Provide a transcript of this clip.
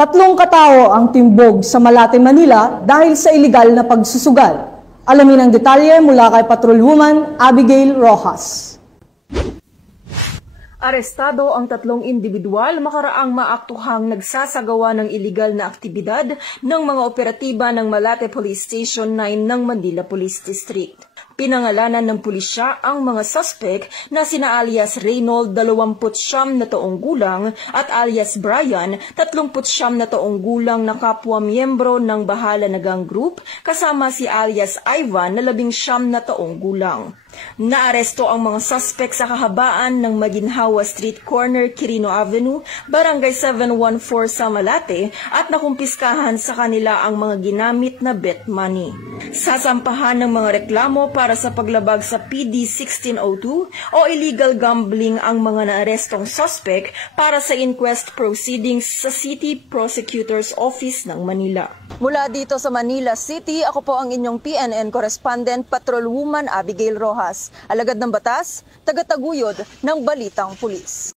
Tatlong katao ang timbog sa Malate, Manila dahil sa iligal na pagsusugal. Alamin ang detalye mula kay Patrolwoman Abigail Rojas. Arestado ang tatlong individual makaraang maaktuhang nagsasagawa ng iligal na aktibidad ng mga operatiba ng Malate Police Station 9 ng Manila Police District. Pinangalanan ng pulisya ang mga suspect na sina alias Reynold, 29 na taong gulang, at alias Brian, 39 na taong gulang na kapwa miyembro ng Bahala na Gang Group, kasama si alias Ivan na 19 na taong gulang. Naaresto ang mga suspect sa kahabaan ng Maginhawa Street Corner, Quirino Avenue, Barangay 714 sa Malate at nakumpiskahan sa kanila ang mga ginamit na bet money. Sasampahan ng mga reklamo para sa paglabag sa PD 1602 o illegal gambling ang mga naarestong suspect para sa inquest proceedings sa City Prosecutor's Office ng Manila. Mula dito sa Manila City, ako po ang inyong PNN correspondent, Patrolwoman Abigail Rojas. Alagad ng batas, tagataguyod ng Balitang Pulis.